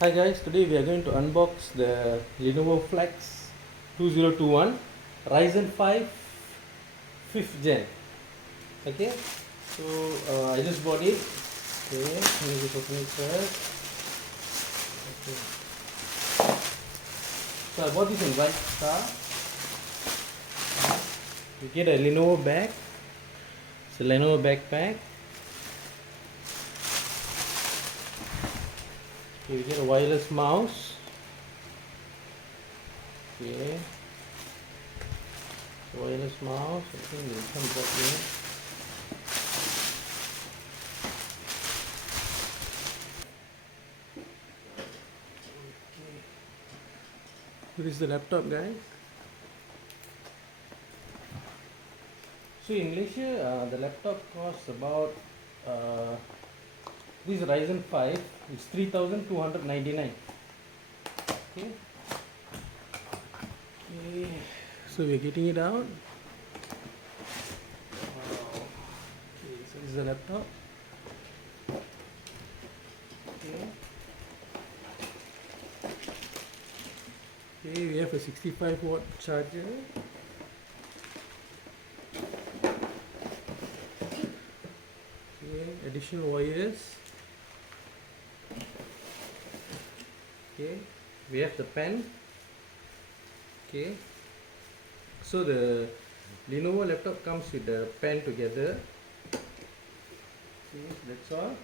Hi guys, today we are going to unbox the Lenovo Flex 2021 Ryzen 5 5th gen. Okay, so I just bought it. Okay, let me just open it first. Okay. So I bought this in White Star. You get a Lenovo bag. It's a Lenovo backpack. Okay, you get a wireless mouse. Okay, wireless mouse. I think it comes up here. Here is the laptop, guys. So in Malaysia, the laptop costs about this Ryzen 5 is 3,299. Okay. Okay. So we're getting it out. Wow. Okay, so this is the laptop. Okay. Okay, we have a 65-watt charger. Okay, additional wires. Okay, we have the pen. Okay, so the Lenovo laptop comes with the pen together. Okay, that's all.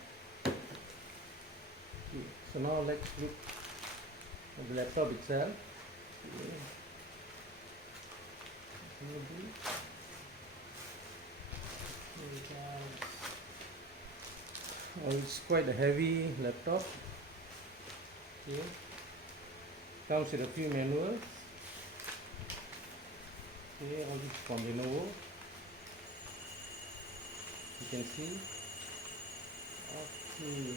Okay, so now let's look at the laptop itself. Okay. Oh, it's quite a heavy laptop. Okay. Comes with a few manuals. Okay, all this from Lenovo. You can see. Okay.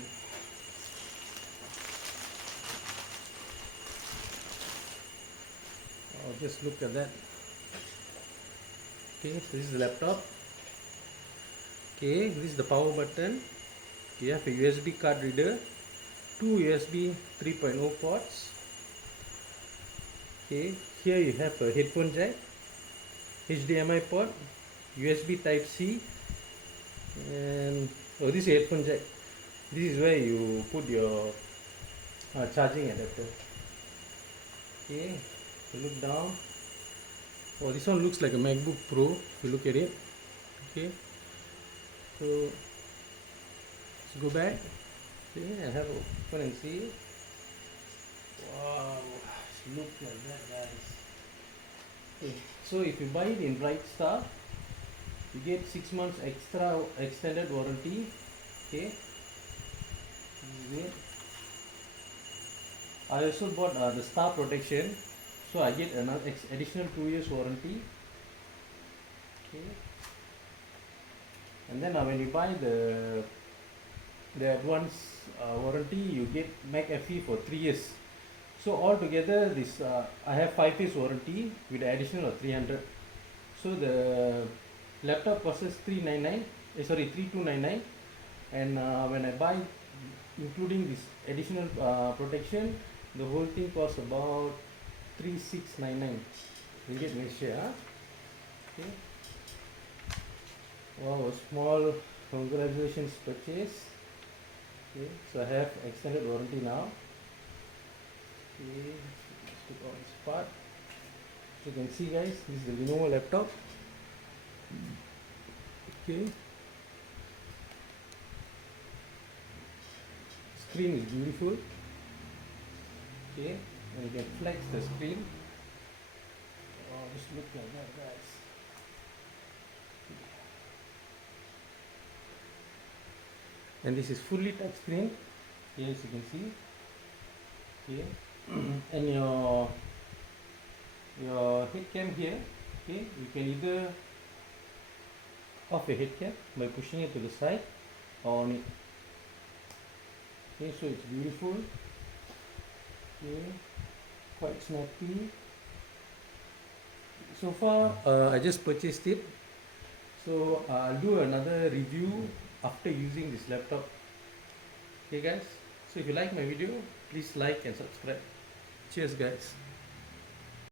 Oh, just look at that. Okay, so this is the laptop. Okay, this is the power button. You have a USB card reader, two USB 3.0 ports. Okay, here you have a headphone jack, HDMI port, USB Type C, and oh, this is headphone jack. This is where you put your charging adapter. Okay, so look down. Oh, this one looks like a MacBook Pro if you look at it. Okay, so let's go back. Okay, and have a open and see. Wow, look like that, guys. Okay, so if you buy it in Bright Star, you get 6 months extra extended warranty. Okay, this is it. I also bought the Star Protection, so I get another additional 2 years warranty. Okay, and then when you buy the advanced warranty, you get McAfee for 3 years. So altogether, this I have 5 years warranty with the additional of 300. So the laptop costs 399. Sorry, 3299. And when I buy, including this additional protection, the whole thing costs about 3699 ringgit Malaysia. Okay. Wow, a small congratulations purchase. Okay, so I have extended warranty now. Okay, let's put all this part. So you can see, guys, this is the Lenovo laptop. Okay, screen is beautiful. Okay, and you can flex the screen. Oh, just look like that, guys. And this is fully touch screen. Yes, you can see. Okay, and your head cam here. Okay, you can either off your head cap by pushing it to the side or on it. Okay, so it's beautiful. Okay, quite snappy. So far, I just purchased it. So I'll do another review after using this laptop. Okay, guys. So if you like my video, please like and subscribe. Cheers guys.